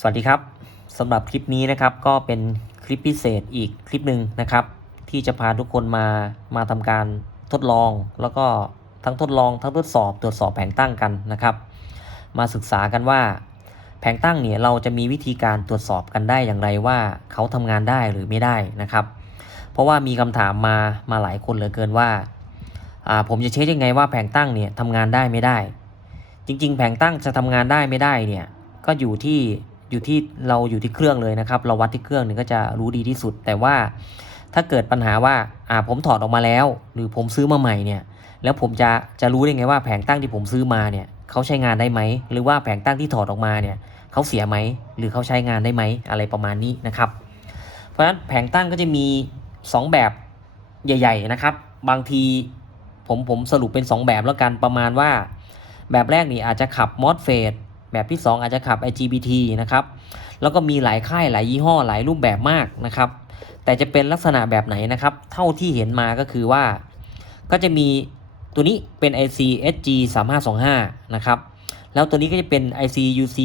สวัสดีครับสำหรับคลิปนี้นะครับก็เป็นคลิปพิเศษอีกคลิปหนึ่งนะครับ ที่จะพาทุกคนมามาทำการทดลอง แล้วก็ทั้งทดลองทั้งทดสอบตรวจสอบแผงตั้งกันนะครับ มาศึกษากันว่า แผงตั้งเนี่ยเราจะมีวิธีการตรวจสอบกันได้อย่างไรว่าเขาทำงานได้หรือไม่ได้นะครับ เพราะว่ามีคำถามมามาหลายคนเหลือเกินว่าอ่าผมจะเช็คยังไงว่าแผงตั้งเนี่ยทำงานได้ไม่ได้ จริง ๆ แผงตั้งจะทำงานได้ไม่ได้เนี่ยก็อยู่ที่ อยู่ที่เราอยู่ที่เครื่องเลยนะครับ เราวัดที่เครื่องเนี่ยก็จะรู้ดีที่สุด แต่ว่าถ้าเกิดปัญหาว่าอ่าผมถอดออกมาแล้ว หรือผมซื้อมาใหม่เนี่ย แล้วผมจะจะรู้ได้ไงว่าแผงตั้งที่ผมซื้อมาเนี่ยเขาใช้งานได้ไหมหรือว่าแผงตั้งที่ถอดออกมาเนี่ยเขาเสียไหมหรือเขาใช้งานได้ไหมอะไรประมาณนี้นะครับ เพราะฉะนั้นแผงตั้งก็จะมี 2 แบบใหญ่ ๆนะครับ บางทีผมผมสรุปเป็น 2 แบบแล้วกันประมาณว่า แบบแรกนี่อาจจะขับ MOSFET แบบที่ 2 อาจจะขับ IGBT นะครับแล้วก็มีหลายค่ายหลายยี่ห้อหลายรูปแบบมากนะครับ แต่จะเป็นลักษณะแบบไหนนะครับ เท่าที่เห็นมาก็คือว่า ก็จะมีตัวนี้เป็น IC SG 3525นะครับแล้วตัวนี้ก็จะเป็น IC UC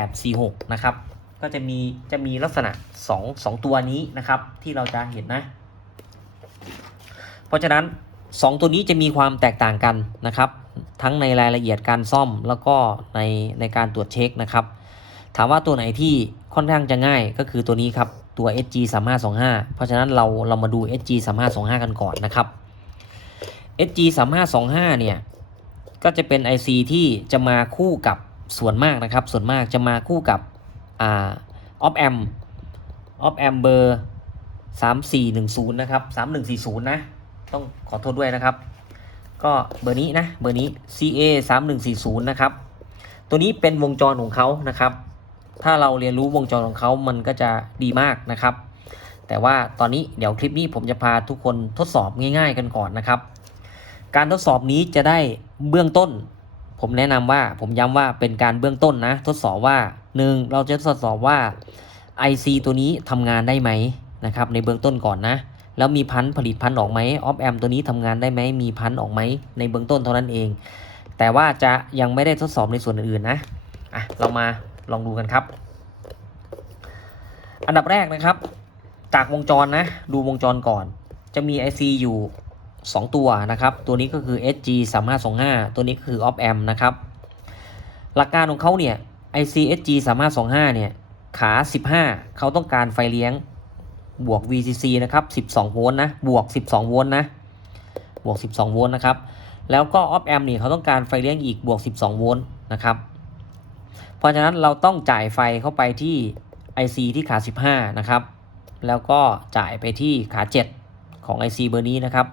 3846นะครับก็จะมีจะมีลักษณะ 2 2 ตัวนี้นะครับที่เราจะเห็นนะ เพราะฉะนั้น 2 ตัวนี้จะมีความแตกต่างกันนะครับ ทั้งในรายละเอียดการซ่อมแล้วก็ในในการตรวจเช็คนะครับ ถามว่าตัวไหนที่ค่อนข้างจะง่ายก็คือตัวนี้ครับ ตัว SG 3525เพราะฉะนั้นเราเรามาดู SG 3525กันก่อนนะครับ SG 3525เนี่ย ก็จะเป็น IC ที่จะมาคู่กับส่วนมากนะครับ ส่วนมากจะมาคู่กับอ่า op amp op amp เบอร์3410นะครับ3140นะ ต้องขอโทษด้วยนะครับ ก็เบอร์นี้นะเบอร์นี้ CA 3140นะครับ ตัวนี้เป็นวงจรของเขานะครับ ถ้าเราเรียนรู้วงจรของเขามันก็จะดีมากนะครับ แต่ว่าตอนนี้เดี๋ยวคลิปนี้ผมจะพาทุกคนทดสอบง่าย ๆ กันก่อนนะครับ การทดสอบนี้จะได้เบื้องต้น ผมแนะนำว่าผมย้ำว่าเป็นการเบื้องต้นนะ ทดสอบว่า 1. เราจะทดสอบว่า IC ตัวนี้ทำงานได้ไหมนะครับ ในเบื้องต้นก่อนนะ แล้วมีพันธุ์ผลิตพันธุ์ออกไหมออฟแอมตัวนี้ทำงานได้ไหมมีพันธุ์ออกไหมในเบื้องต้นเท่านั้นเอง แต่ว่าจะยังไม่ได้ทดสอบในส่วนอื่นๆนะอะเรามาลองดูกันครับ อันดับแรกนะครับ จากวงจรนะ ดูวงจรก่อน จะมี IC อยู่ 2 ตัวนะครับ ตัวนี้ก็คือ SG 3525ตัวนี้คือ op amp นะครับ หลักการของเขาเนี่ย IC SG 3525เนี่ยขา 15 เขาต้องการไฟเลี้ยง บวก VCC นะครับ12โวลต์นะ บวก 12โวลต์นะ บวก 12โวลต์นะครับ แล้วก็ op amp นี่เขาต้องการไฟเลี้ยงอีกบวก 12โวลต์นะครับ เพราะฉะนั้นเราต้องจ่ายไฟเข้าไปที่ IC ที่ขา 15 นะครับ แล้วก็จ่ายไปที่ขา 7 ของ IC เบอร์นี้นะครับ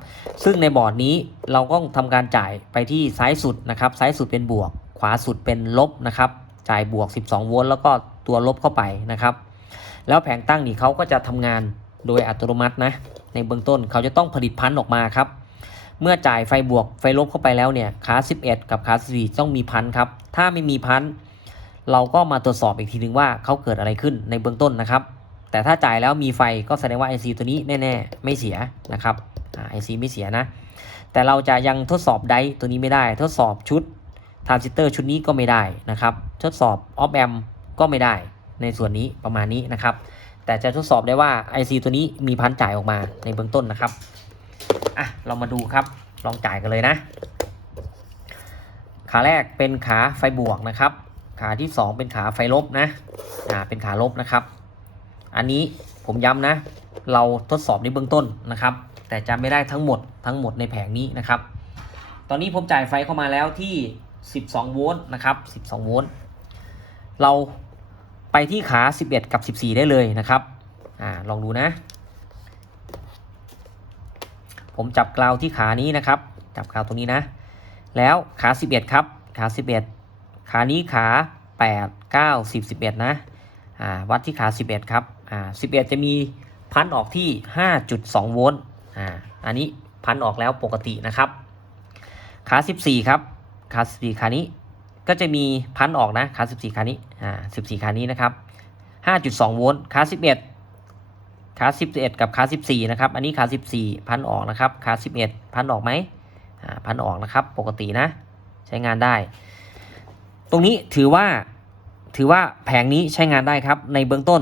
ซึ่งในบอร์ดนี้เราก็ทำการจ่ายไปที่ซ้ายสุดนะครับ ซ้ายสุดเป็นบวก ขวาสุดเป็นลบนะครับ จ่ายบวก 12 โวลต์แล้วก็ตัวลบเข้าไปนะครับ แล้วแผงตั้งนี่เขาก็จะทำงานโดยอัตโนมัตินะ ในเบื้องต้นเขาจะต้องผลิตพันธุ์ออกมาครับ เมื่อจ่ายไฟบวกไฟลบเข้าไปแล้วเนี่ยขา 11 กับขา14ต้องมีพันธุ์ครับ ถ้าไม่มีพันธุ์เราก็มาตรวจสอบอีกทีนึงว่าเขาเกิดอะไรขึ้นในเบื้องต้นนะครับ แต่ถ้าจ่ายแล้วมีไฟก็แสดงว่า IC ตัวนี้แน่ ๆ ไม่เสียนะครับไอ่า IC ไม่เสียนะ แต่เราจะยังทดสอบไดตัวนี้ไม่ได้ ทดสอบชุดทรานซิสเตอร์ชุดนี้ก็ไม่ได้นะครับ ทดสอบออฟแอมก็ไม่ได้ ในส่วนนี้ประมาณนี้นะครับ แต่จะทดสอบได้ว่า IC ตัวนี้มีพันจ่ายออกมาในเบื้องต้นนะครับอะเรามาดูครับลองจ่ายกันเลยนะ ขาแรกเป็นขาไฟบวกนะครับ ขาที่ 2 เป็นขาไฟลบนะอ่าเป็นขาลบนะครับ อันนี้ผมย้ำนะ เราทดสอบในเบื้องต้นนะครับ แต่จะไม่ได้ทั้งหมดทั้งหมดในแผงนี้นะครับ ตอนนี้ผมจ่ายไฟเข้ามาแล้วที่ 12 โวลต์นะครับ 12 โวลต์เรา ไปที่ขา 11 กับ 14 ได้เลยนะครับอ่าลองดูนะ ผมจับกราวที่ขานี้นะครับ จับกราวตรงนี้นะ แล้วขา 11 ครับ ขา 11 ขานี้ขา 8 9 10 11 นะอ่าวัดที่ขา 11 ครับอ่า11 จะมีพันออกที่ 5.2 โวลต์อ่าอันนี้พันออกแล้วปกตินะครับ ขา 14 ครับ ขา 14 ขานี้ ก็จะมีพันออกนะขา14ขานี้อ่า14ขานี้นะครับ5.2โวลต์ขา11ขา11 กับขา14นะครับอันนี้ขา14 พันออกนะครับขา11 พันออกไหมอ่าพันออกนะครับปกตินะ ใช้งานได้ ตรงนี้ถือว่าถือว่าแผงนี้ใช้งานได้ครับในเบื้องต้น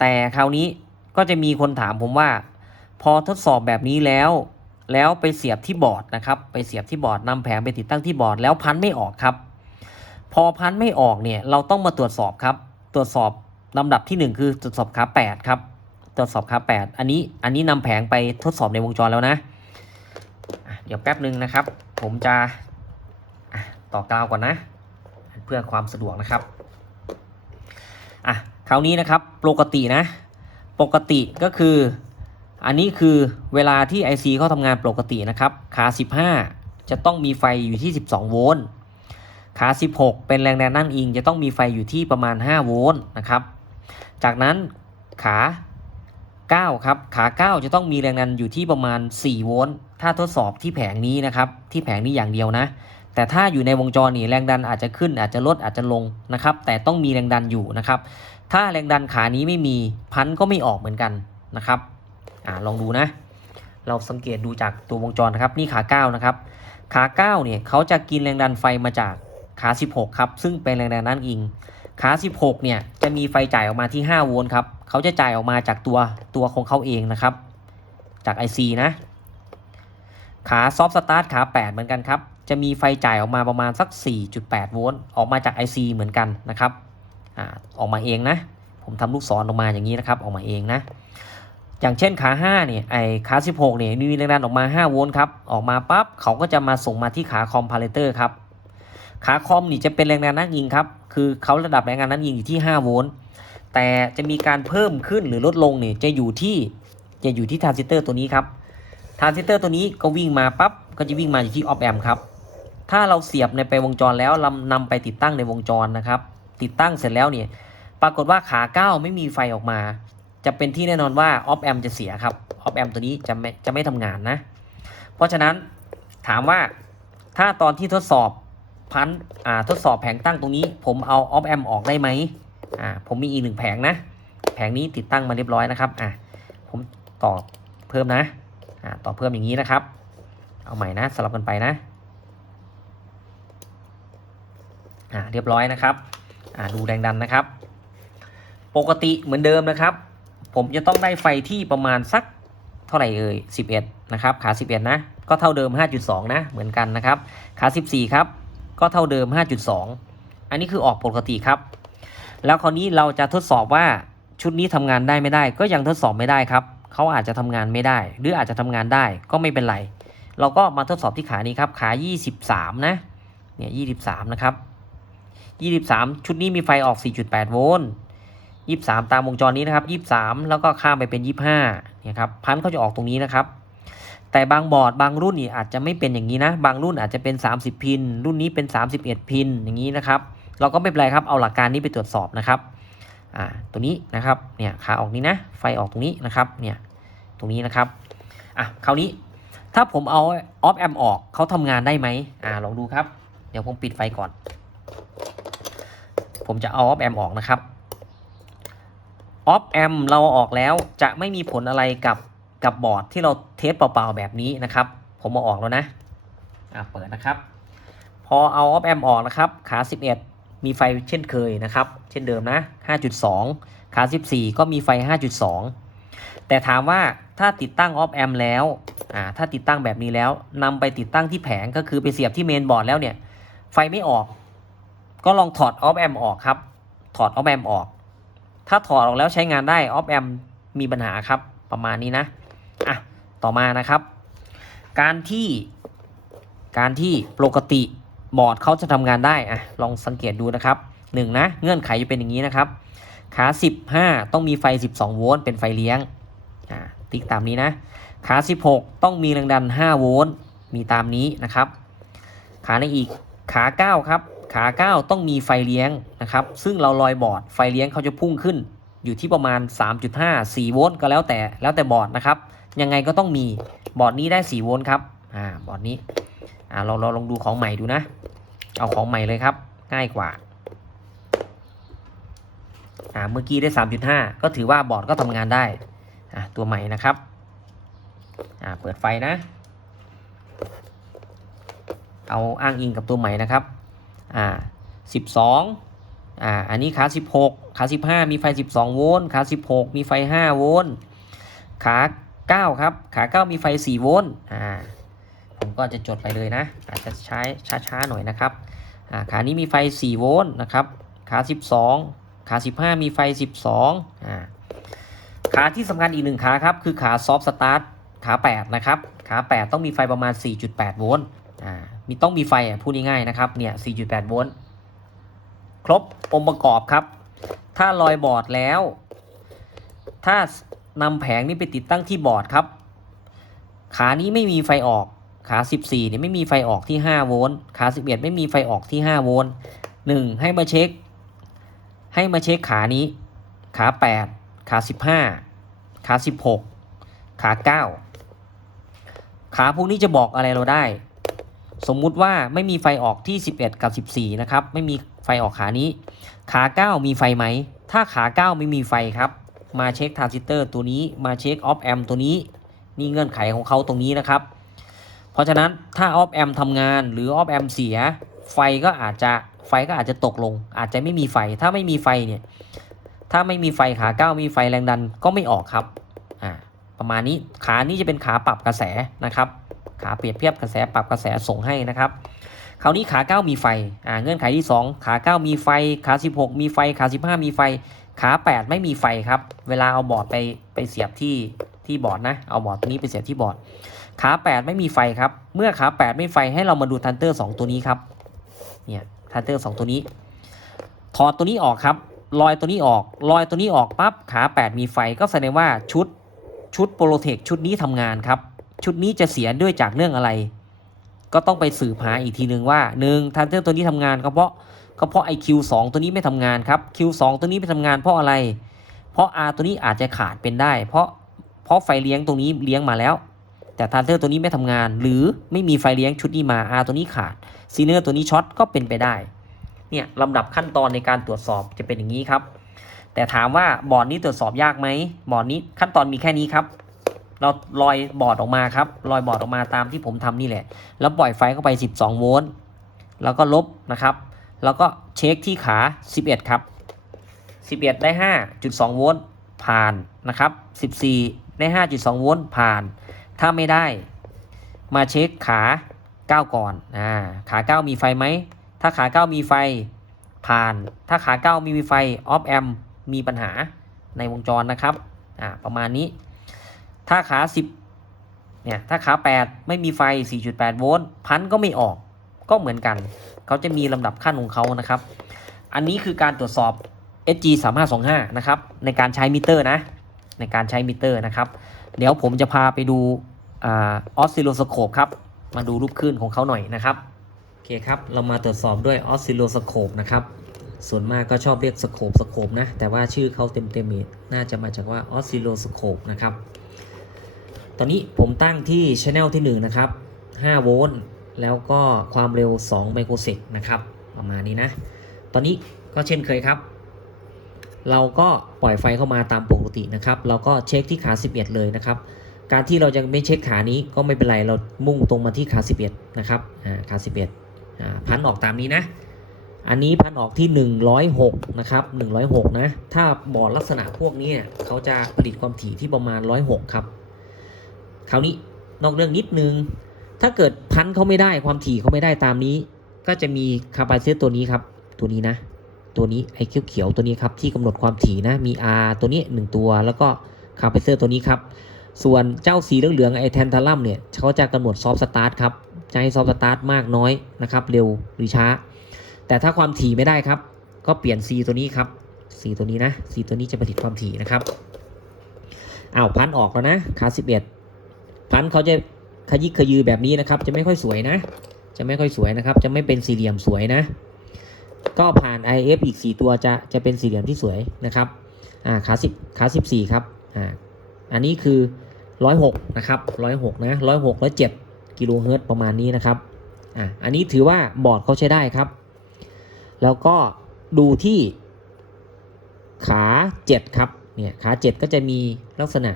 แต่คราวนี้ก็จะมีคนถามผมว่า พอทดสอบแบบนี้แล้ว แล้วไปเสียบที่บอร์ดนะครับ ไปเสียบที่บอร์ดนำแผงไปติดตั้งที่บอร์ดแล้วพันไม่ออกครับ พอพันไม่ออกเนี่ยเราต้องมาตรวจสอบครับ ตรวจสอบลำดับที่หนึ่งคือตรวจสอบขา8ครับตรวจสอบขา8อันนี้อันนี้นำแผงไปทดสอบในวงจรแล้วนะ เดี๋ยวแป๊บหนึ่งนะครับ ผมจะอะต่อกาวก่อนนะ เพื่อความสะดวกนะครับอะคราวนี้นะครับปกตินะ ปกติก็คือ อันนี้คือเวลาที่ IC เขาทำงานปกตินะครับขา 15 จะต้องมีไฟอยู่ที่ 12 โวลต์ ขา16 เป็นแรงดันนั่งอิงจะต้องมีไฟอยู่ที่ประมาณ 5 โวลต์นะครับ จากนั้นขา9ครับขา 9 จะต้องมีแรงดันอยู่ที่ประมาณ 4 โวลต์ถ้าทดสอบที่แผงนี้นะครับที่แผงนี้อย่างเดียวนะ แต่ถ้าอยู่ในวงจรนี่แรงดันอาจจะขึ้นอาจจะลดอาจจะลงนะครับ แต่ต้องมีแรงดันอยู่นะครับ ถ้าแรงดันขานี้ไม่มีพันก็ไม่ออกเหมือนกันนะครับอ่าลองดูนะ เราสังเกตดูจากตัววงจรนะครับนี่ขา 9 นะครับ ขา 9 เนี่ยเขาจะกินแรงดันไฟมาจาก ขา16 ครับ ซึ่งเป็นแรงดันนั่นอิง ขา 16 เนี่ย จะมีไฟจ่ายออกมาที่ 5 โวลต์ครับ เขาจะจ่ายออกมาจากตัวตัวของเขาเองนะครับ จาก IC นะ ขาซอฟต์สตาร์ทขา 8 เหมือนกันครับ จะมีไฟจ่ายออกมาประมาณสัก 4.8 โวลต์ ออกมาจาก IC เหมือนกันนะครับอออกมาเองนะ ผมทำลูกศรออกมาอย่างนี้นะครับ ออกมาเองนะ อย่างเช่นขา 5 เนี่ย ไอขา 16 เนี่ย มีแรงดันออกมา 5 โวลต์ครับ ออกมาปั๊บ เขาก็จะมาส่งมาที่ขาคอมพาเลเตอร์ครับ ขาคอมนี่จะเป็นแรงดันนั่งยิงครับ คือเขาระดับแรงดันนั่งยิงอยู่ที่ 5 โวลต์ แต่จะมีการเพิ่มขึ้นหรือลดลงเนี่ยจะอยู่ที่จะอยู่ที่ทรานซิสเตอร์ตัวนี้ครับ ทรานซิสเตอร์ตัวนี้ก็วิ่งมาปั๊บก็จะวิ่งมาอยู่ที่ออฟแอมครับ ถ้าเราเสียบในไปวงจรแล้วนำนำไปติดตั้งในวงจรนะครับ ติดตั้งเสร็จแล้วเนี่ยปรากฏว่าขา9ไม่มีไฟออกมา จะเป็นที่แน่นอนว่าออฟแอมจะเสียครับออฟแอมตัวนี้จะไม่จะไม่ทำงานนะ เพราะฉะนั้นถามว่าถ้าตอนที่ทดสอบ พันอ่าทดสอบแผงตั้งตรงนี้ ผมเอาออฟแอมออกได้ไหมอ่าผมมีอีกหนึ่งแผงนะ แผงนี้ติดตั้งมาเรียบร้อยนะครับอ่าผมต่อเพิ่มนะอ่าต่อเพิ่มอย่างนี้นะครับ เอาใหม่นะสลับกันไปนะอ่าเรียบร้อยนะครับอ่าดูแรงดันนะครับ ปกติเหมือนเดิมนะครับ ผมจะต้องได้ไฟที่ประมาณสักเท่าไหร่เอ่ย11 นะครับ ขา 11 นะ ก็เท่าเดิม 5.2 นะ เหมือนกันนะครับ ขา 14 ครับ ก็เท่าเดิม 5.2 อันนี้คือออกปกติครับ แล้วคราวนี้เราจะทดสอบว่าชุดนี้ทำงานได้ไม่ได้ ก็ยังทดสอบไม่ได้ครับ เขาอาจจะทำงานไม่ได้ หรืออาจจะทำงานได้ก็ไม่เป็นไร เราก็มาทดสอบที่ขานี้ครับ ขา 23 นะ เนี่ย 23 นะครับ 23 ชุดนี้มีไฟออก 4.8 โวลต์ยี่สามตามวงจรนี้นะครับยี่สามแล้วก็ข้ามไปเป็นยี่ห้าเนี่ยครับ พันเขาจะออกตรงนี้นะครับ แต่บางบอร์ดบางรุ่นนี่อาจจะไม่เป็นอย่างนี้นะ บางรุ่นอาจจะเป็น 30 พิน รุ่นนี้เป็น 31 พินอย่างนี้นะครับ เราก็ไม่เป็นไรครับเอาหลักการนี้ไปตรวจสอบนะครับอ่าตัวนี้นะครับเนี่ยขาออกนี้นะ ไฟออกตรงนี้นะครับเนี่ยตรงนี้นะครับอะคราวนี้ถ้าผมเอาออฟแอมออกเขาทำงานได้ไหมอ่าลองดูครับ เดี๋ยวผมปิดไฟก่อน ผมจะเอาออฟแอมออกนะครับออฟแอมเราออกแล้วจะไม่มีผลอะไรกับ กับบอร์ดที่เราเทสเปล่าๆแบบนี้นะครับ ผมมาออกแล้วนะอะเปิดนะครับ พอเอาออฟแอมออกนะครับ ขา 11 มีไฟเช่นเคยนะครับ เช่นเดิมนะ 5.2 ขา 14 ก็มีไฟ 5.2 แต่ถามว่าถ้าติดตั้งออฟแอมแล้วอ่าถ้าติดตั้งแบบนี้แล้วนำไปติดตั้งที่แผงก็คือไปเสียบที่เมนบอร์ดแล้วเนี่ย ไฟไม่ออก ก็ลองถอดออฟแอมออกครับ ถอดออฟแอมออก ถ้าถอดออกแล้วใช้งานได้ออฟแอมมีปัญหาครับประมาณนี้นะ อะต่อมานะครับ การที่การที่ปกติบอร์ดเขาจะทำงานได้อะลองสังเกตดูนะครับหนึ่งนะเงื่อนไขจะเป็นอย่างนี้นะครับ ขา 15 ต้องมีไฟ 12 โวลต์เป็นไฟเลี้ยงอ่าติ๊กตามนี้นะขา 16 ต้องมีแรงดัน 5 โวลต์มีตามนี้นะครับ ขาในอีกขา 9 ครับ ขา 9 ต้องมีไฟเลี้ยงนะครับ ซึ่งเราลอยบอร์ดไฟเลี้ยงเขาจะพุ่งขึ้น อยู่ที่ประมาณ 3.5 4 โวลต์ก็แล้วแต่แล้วแต่บอร์ดนะครับ ยังไงก็ต้องมีบอร์ดนี้ได้ 4 โวลต์ครับอ่าบอร์ดนี้อ่าเราเราลองดูของใหม่ดูนะ เอาของใหม่เลยครับ ง่ายกว่าอ่าเมื่อกี้ได้ 3.5 ก็ถือว่าบอร์ดก็ทำงานได้อ่าตัวใหม่นะครับอ่าเปิดไฟนะ เอาอ้างอิงกับตัวใหม่นะครับอ่า12อ่าอันนี้ขา 16 ขา 15 มีไฟ 12 โวลต์ขา 16 มีไฟ 5 โวลต์ขา 9 ครับ ขา 9 มีไฟ 4 โวลต์อ่าผมก็จะจดไปเลยนะ อาจจะใช้ช้าๆหน่อยนะครับอ่าขานี้มีไฟ 4 โวลต์นะครับ ขา 12 ขา 15 มีไฟ 12อ่าขาที่สำคัญอีกหนึ่งขาครับ คือขาซอฟต์สตาร์ทขา 8 นะครับ ขา 8 ต้องมีไฟประมาณ 4.8 โวลต์อ่ามีต้องมีไฟอะพูดง่ายๆนะครับเนี่ย 4.8 โวลต์ครบองค์ประกอบครับ ถ้าลอยบอร์ดแล้ว ถ้า นำแผงนี้ไปติดตั้งที่บอร์ดครับ ขานี้ไม่มีไฟออก ขา 14เนี่ยไม่มีไฟออกที่ 5 โวลต์ ขา 11 ไม่มีไฟออกที่ 5 โวลต์ 1. ให้มาเช็ค ให้มาเช็คขานี้ ขา 8 ขา 15 ขา 16 ขา 9 ขาพวกนี้จะบอกอะไรเราได้ สมมุติว่าไม่มีไฟออกที่ 11 กับ 14 นะครับ ไม่มีไฟออกขานี้ ขา 9 มีไฟไหม ถ้าขา 9 ไม่มีไฟครับ มาเช็คทรานซิสเตอร์ตัวนี้มาเช็คออฟแอมตัวนี้ นี่เงื่อนไขของเขาตรงนี้นะครับ เพราะฉะนั้นถ้าออฟแอมทำงานหรือออฟแอมเสีย ไฟก็อาจจะไฟก็อาจจะตกลง อาจจะไม่มีไฟถ้าไม่มีไฟเนี่ยถ้าไม่มีไฟขา9มีไฟแรงดันก็ไม่ออกครับอ่าประมาณนี้ขานี้จะเป็นขาปรับกระแสนะครับขาเปรียบเทียบกระแสปรับกระแสส่งให้นะครับคราวนี้ขา 9 มีไฟ อ่า เงื่อนไขที่ 2 ขา 9 มีไฟ ขา 16 มีไฟ ขา 15 มีไฟ ขา8ไม่มีไฟครับ เวลาเอาบอร์ดไปไปเสียบที่ที่บอร์ดนะ เอาบอร์ดตัวนี้ไปเสียบที่บอร์ด ขา8ไม่มีไฟครับ เมื่อขา8ไม่ไฟให้เรามาดูทันเตอร์2ตัวนี้ครับ เนี่ยทันเตอร์2ตัวนี้ ถอดตัวนี้ออกครับ ลอยตัวนี้ออก ลอยตัวนี้ออกปั๊บ ขา8มีไฟก็แสดงว่าชุดชุดโปรเทคชุดนี้ทำงานครับ ชุดนี้จะเสียด้วยจากเรื่องอะไร ก็ต้องไปสืบหาอีกทีหนึ่งว่าหนึ่งทันเตอร์ตัวนี้ทำงานก็เพราะ ก็เพราะไอคิวสตัวนี้ไม่ทำงานครับ Q2 ตัวนี้ไม่ทำงานเพราะอะไร เพราะ R ตัวนี้อาจจะขาดเป็นได้ เพราะเพราะไฟเลี้ยงตรงนี้เลี้ยงมาแล้ว แต่ทันเตอร์ตัวนี้ไม่ทำงาน หรือไม่มีไฟเลี้ยงชุดนี้มา R ตัวนี้ขาดซีเนอร์ตัวนี้ช็อตก็เป็นไปได้เนี่ยลำดับขั้นตอนในการตรวจสอบจะเป็นอย่างนี้ครับ แต่ถามว่าบอร์ดนี้ตรวจสอบยากไหมบอร์ดนี้ขั้นตอนมีแค่นี้ครับ เราลอยบอร์ดออกมาครับลอยบอร์ดออกมาตามที่ผมทำนี่แหละ แล้วปล่อยไฟเข้าไป 12 โวลต์แล้วก็ลบนะครับ แล้วก็เช็คที่ขา 11 ครับ 11 ได้ 5.2 โวลต์ผ่านนะครับ 14 ได้ 5.2 โวลต์ผ่าน ถ้าไม่ได้ มาเช็คขา 9 ก่อนอ่าขา 9 มีไฟไหม ถ้าขา 9 มีไฟผ่าน ถ้าขา 9 มีไฟออฟแอมมีปัญหาในวงจรนะครับอ่าประมาณนี้ ถ้าขา 10เนี่ยถ้าขา 8 ไม่มีไฟ 4.8 โวลต์พันก็ไม่ออกก็เหมือนกัน เขาจะมีลำดับขั้นของเขานะครับ อันนี้คือการตรวจสอบ SG 3525นะครับในการใช้มิเตอร์นะในการใช้มิเตอร์นะครับ เดี๋ยวผมจะพาไปดูออสซิลโลสโคปครับมาดูรูปคลื่นของเขาหน่อยนะครับโอเคครับเรามาตรวจสอบด้วยออสซิลโลสโคปนะครับส่วนมากก็ชอบเรียกสโคปสโคปนะแต่ว่าชื่อเขาเต็มๆน่าจะมาจากว่าออสซิลโลสโคปนะครับตอนนี้ผมตั้งที่ช anel ที่1นะครับ5โวลต์ แล้วก็ความเร็ว 2 ไมโครเซกนะครับ ประมาณนี้นะ ตอนนี้ก็เช่นเคยครับ เราก็ปล่อยไฟเข้ามาตามปกตินะครับ เราก็เช็คที่ขา 11 เลยนะครับ การที่เราจะไม่เช็คขานี้ก็ไม่เป็นไร เรามุ่งตรงมาที่ขา 11 นะครับอ่าขา 11อ่าพันออกตามนี้นะ อันนี้พันออกที่ 106 นะครับ 106 นะ ถ้าบอร์ดลักษณะพวกนี้เนี่ยเขาจะผลิตความถี่ที่ประมาณ 106 ครับ คราวนี้นอกเรื่องนิดนึง ถ้าเกิดพันเขาไม่ได้ความถี่เขาไม่ได้ตามนี้ ก็จะมีคาปาซิเตอร์ตัวนี้ครับ ตัวนี้นะ ตัวนี้ไอ้เขียวๆตัวนี้ครับที่กำหนดความถี่นะมี R ตัวนี้ 1 ตัว แล้วก็คาปาซิเตอร์ตัวนี้ครับส่วนเจ้าสีเหลืองๆไอ้แทนทาลัมเนี่ยเขาจะกำหนดซอฟต์สตาร์ทครับจะให้ซอฟต์สตาร์ทมากน้อยนะครับ เร็วหรือช้า แต่ถ้าความถี่ไม่ได้ครับ ก็เปลี่ยน C ตัวนี้ครับ C ตัวนี้นะ C ตัวนี้จะผลิตความถี่นะครับอ้าวพันออกแล้วนะขา11พันเขาจะ ขยิกขยือแบบนี้นะครับ จะไม่ค่อยสวยนะ จะไม่ค่อยสวยนะครับ จะไม่เป็นสี่เหลี่ยมสวยนะ ก็ผ่าน IF อีก 4 ตัวจะจะเป็นสี่เหลี่ยมที่สวยนะครับอ่าขา10ขา14 ครับอ่าอันนี้คือ 106 นะครับ106นะ106 107กิโลเฮิรตซ์ประมาณนี้นะครับอ่าอันนี้ถือว่าบอร์ดเขาใช้ได้ครับ แล้วก็ดูที่ขา 7 ครับเนี่ยขา 7 ก็จะมีลักษณะ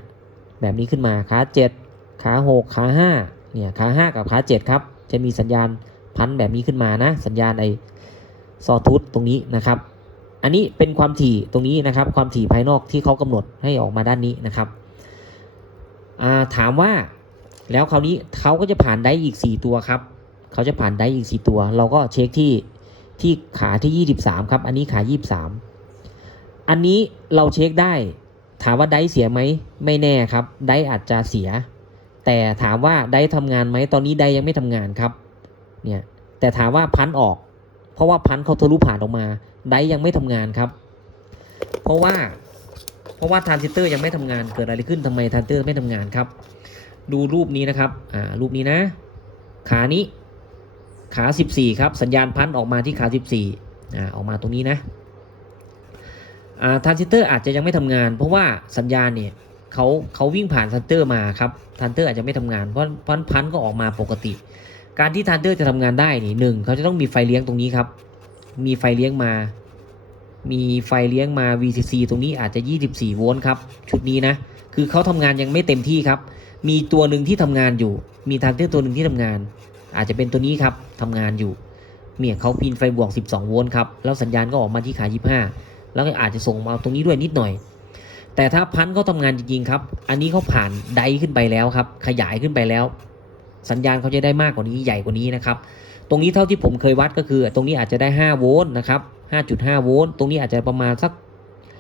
แบบนี้ขึ้นมาขา 7 ขา6ขา5เนี่ยขา5กับขา7ครับจะมีสัญญาณพันแบบนี้ขึ้นมานะ สัญญาณไอซอทูธตรงนี้นะครับ อันนี้เป็นความถี่ตรงนี้นะครับ ความถี่ภายนอกที่เขากำหนดให้ออกมาด้านนี้นะครับาถามว่าแล้วคราวนี้เขาก็จะผ่านได้อีก 4 ตัวครับเขาจะผ่านได้อีก 4 ตัว เราก็เช็คที่ที่ขาที่ 23 ครับ อันนี้ขา 23 อันนี้เราเช็คได้ ถามว่าได้เสียไหมไม่แน่ครับ ได้อาจจะเสีย แต่ถามว่าได้ทำงานไหมตอนนี้ได้ยังไม่ทำงานครับเนี่ยแต่ถามว่าพันออก เพราะว่าพันเขาทะลุผ่านออกมาได้ยังไม่ทำงานครับ เพราะว่าเพราะว่าทรานซิสเตอร์ยังไม่ทำงานเกิดอะไรขึ้นทำไมทรานซิสเตอร์ไม่ทำงานครับ ดูรูปนี้นะครับอ่ารูปนี้นะ ขานี้ขา 14 ครับ สัญญาณพันออกมาที่ขา 14อ่าออกมาตรงนี้นะอ่าทรานซิสเตอร์อาจจะยังไม่ทำงาน เพราะว่าสัญญาณเนี่ย เขาเขาวิ่งผ่านทรานเตอร์มาครับทรานเตอร์อาจจะไม่ทำงานเพราะเพราะพันก็ออกมาปกติ การที่ทรานเตอร์จะทำงานได้นี่หนึ่งเขาจะต้องมีไฟเลี้ยงตรงนี้ครับ มีไฟเลี้ยงมา มีไฟเลี้ยงมา VCC ตรงนี้อาจจะ 24 โวลต์ครับ ชุดนี้นะ คือเขาทำงานยังไม่เต็มที่ครับ มีตัวหนึ่งที่ทำงานอยู่ มีทรานเตอร์ตัวหนึ่งที่ทำงาน อาจจะเป็นตัวนี้ครับทำงานอยู่เนี่ยเขาพินไฟบวก 12 โวลต์ครับ แล้วสัญญาณก็ออกมาที่ขา 25 แล้วก็อาจจะส่งมาตรงนี้ด้วยนิดหน่อย แต่ถ้าพันเขาทำงานจริงๆครับ อันนี้เขาผ่านไดขึ้นไปแล้วครับ ขยายขึ้นไปแล้ว สัญญาณเขาจะได้มากกว่านี้ใหญ่กว่านี้นะครับ ตรงนี้เท่าที่ผมเคยวัดก็คือ ตรงนี้อาจจะได้ 5 โวลต์นะครับ 5.5 โวลต์ ตรงนี้อาจจะประมาณสัก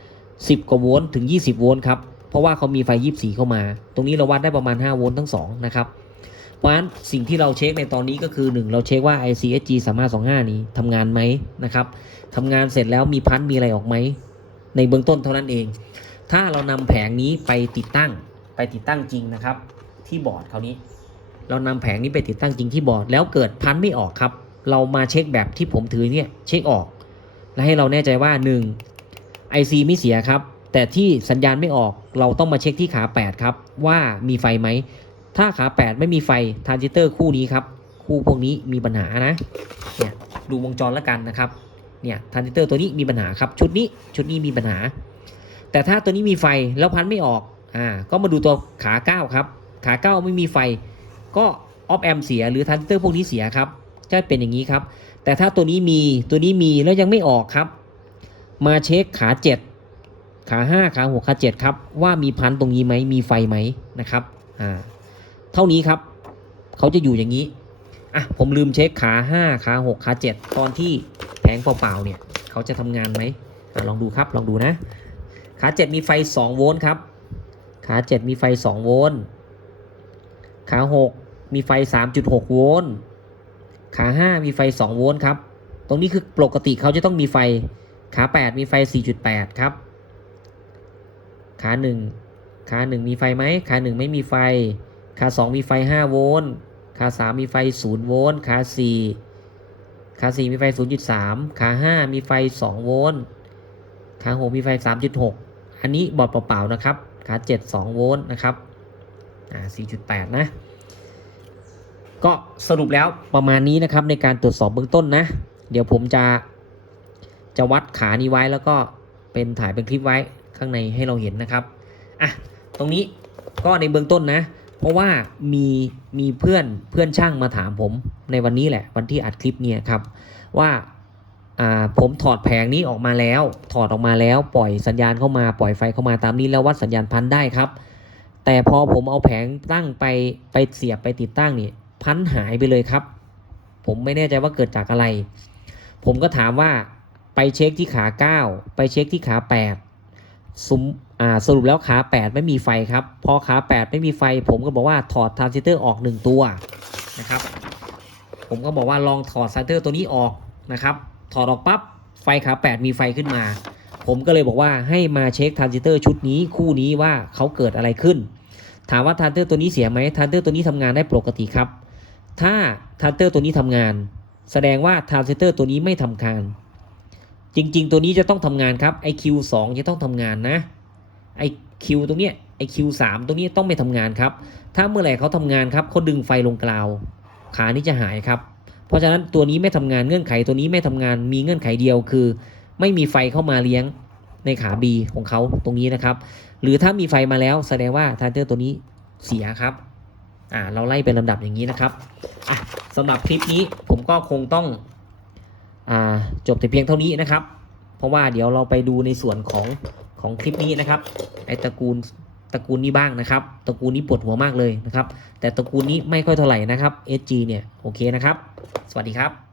10 กว่าโวลต์ถึง 20 โวลต์ครับ เพราะว่าเขามีไฟ 24 เข้ามา ตรงนี้เราวัดได้ประมาณ 5 โวลต์ทั้ง 2 นะครับ เพราะฉะนั้นสิ่งที่เราเช็คในตอนนี้ก็คือ 1 เราเช็คว่า ICSG 3525 นี้ทำงานไหมนะครับทำงานเสร็จแล้วมีพันมีอะไรออกไหม ในเบื้องต้นเท่านั้นเอง ถ้าเรานำแผงนี้ไปติดตั้งไปติดตั้งจริงนะครับ ที่บอร์ดคราวนี้ เรานำแผงนี้ไปติดตั้งจริงที่บอร์ดแล้วเกิดพันไม่ออกครับ เรามาเช็คแบบที่ผมถือเนี่ยเช็คออก และให้เราแน่ใจว่า 1 IC ไม่เสียครับ แต่ที่สัญญาณไม่ออกเราต้องมาเช็คที่ขา 8 ครับ ว่ามีไฟไหม ถ้าขา 8 ไม่มีไฟทรานซิสเตอร์คู่นี้ครับ คู่พวกนี้มีปัญหานะเนี่ยดูวงจรแล้วกันนะครับเนี่ยทรานซิสเตอร์ตัวนี้มีปัญหาครับ ชุดนี้ชุดนี้มีปัญหา แต่ถ้าตัวนี้มีไฟแล้วพันไม่ออกอ่าก็มาดูตัวขา9ครับขา9ไม่มีไฟ ก็ออฟแอมเสียหรือทรานซิเตอร์พวกนี้เสียครับจะเป็นอย่างนี้ครับ แต่ถ้าตัวนี้มีตัวนี้มีแล้วยังไม่ออกครับ มาเช็คขา 7 ขา 5 ขา6ขา7ครับว่ามีพันตรงนี้ไหมมีไฟไหมนะครับอ่าเท่านี้ครับเขาจะอยู่อย่างนี้อะผมลืมเช็คขา 5 ขา 6 ขา 7 ตอนที่แผงเปล่าๆเนี่ย เขาจะทำงานไหมอลองดูครับลองดูนะ ขา 7 มีไฟ 2 โวลต์ครับ ขา 7 มีไฟ 2 โวลต์ ขา 6 มีไฟ 3.6 โวลต์ ขา 5 มีไฟ 2 โวลต์ครับ ตรงนี้คือปกติเขาจะต้องมีไฟ ขา 8 มีไฟ 4.8 ครับ ขา 1 ขา 1 มีไฟไหม ขา 1 ไม่มีไฟ ขา 2 มีไฟ 5 โวลต์ ขา 3 มีไฟ 0 โวลต์ ขา 4 ขา 4 มีไฟ 0.3 ขา 5 มีไฟ 2 โวลต์ขา6มีไฟ 3.6 อันนี้บอร์ดเปล่าๆนะครับขา7 2โวลต์นะครับอ่า4.8นะ ก็สรุปแล้วประมาณนี้นะครับในการตรวจสอบเบื้องต้นนะ เดี๋ยวผมจะจะวัดขานี้ไว้แล้วก็เป็นถ่ายเป็นคลิปไว้ข้างในให้เราเห็นนะครับอะตรงนี้ก็ในเบื้องต้นนะ เพราะว่ามีมีเพื่อนเพื่อนช่างมาถามผมในวันนี้แหละ วันที่อัดคลิปเนี่ยครับว่า ผมถอดแผงนี้ออกมาแล้ว ถอดออกมาแล้วปล่อยสัญญาณเข้ามาปล่อยไฟเข้ามาตามนี้แล้ววัดสัญญาณพันได้ครับ แต่พอผมเอาแผงตั้งไปไปเสียบไปติดตั้งนี่พันหายไปเลยครับ ผมไม่แน่ใจว่าเกิดจากอะไร ผมก็ถามว่าไปเช็คที่ขา 9 ไปเช็คที่ขา 8สุมสรุปแล้วขา 8 ไม่มีไฟครับ พอขา 8 ไม่มีไฟ ผมก็บอกว่าถอดทรานซิสเตอร์ออก 1 ตัวนะครับ ผมก็บอกว่าลองถอดทรานซิสเตอร์ตัวนี้ออกนะครับ ถอดออกปั๊บไฟขา8มีไฟขึ้นมา ผมก็เลยบอกว่าให้มาเช็คทรานซิสเตอร์ชุดนี้คู่นี้ว่าเขาเกิดอะไรขึ้น ถามว่าทรานซิสเตอร์ตัวนี้เสียไหมทรานซิสเตอร์ตัวนี้ทำงานได้ปกติครับ ถ้าทรานซิสเตอร์ตัวนี้ทำงาน แสดงว่าทรานซิสเตอร์ตัวนี้ไม่ทำงานจริง ๆ ตัวนี้จะต้องทำงานครับไอคิวสองจะต้องทำงานนะไอคิวตรงเนี้ยไอคิวสามตรงนี้ต้องไม่ทำงานครับ ถ้าเมื่อไหร่เขาทำงานครับเขาดึงไฟลงกราว ขานี้จะหายครับ เพราะฉะนั้นตัวนี้ไม่ทำงานเงื่อนไขตัวนี้ไม่ทำงานมีเงื่อนไขเดียวคือ ไม่มีไฟเข้ามาเลี้ยงในขา B ของเขาตรงนี้นะครับ หรือถ้ามีไฟมาแล้วแสดงว่าทรานซิสเตอร์ตัวนี้เสียครับอ่าเราไล่เป็นลำดับอย่างนี้นะครับอะสำหรับคลิปนี้ผมก็คงต้องอ่าจบแต่เพียงเท่านี้นะครับ เพราะว่าเดี๋ยวเราไปดูในส่วนของของคลิปนี้นะครับไอตระกูล ตระกูลนี้บ้างนะครับตระกูลนี้ปวดหัวมากเลยนะครับ แต่ตระกูลนี้ไม่ค่อยเท่าไหร่นะครับ SG เนี่ยโอเคนะครับ สวัสดีครับ